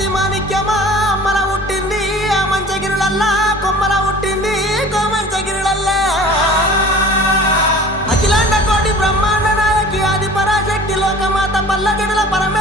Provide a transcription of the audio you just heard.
ఆది మాణిక్యమా అమ్మల పుట్టింది ఆ మంచగిరులల్లా కొమ్మల పుట్టింది కోమంచగిరులల్లా అఖిలాండ కోటి బ్రహ్మాండ నాయకి ఆది పరాశక్తి లోకమాత పల్లగడుల పరమే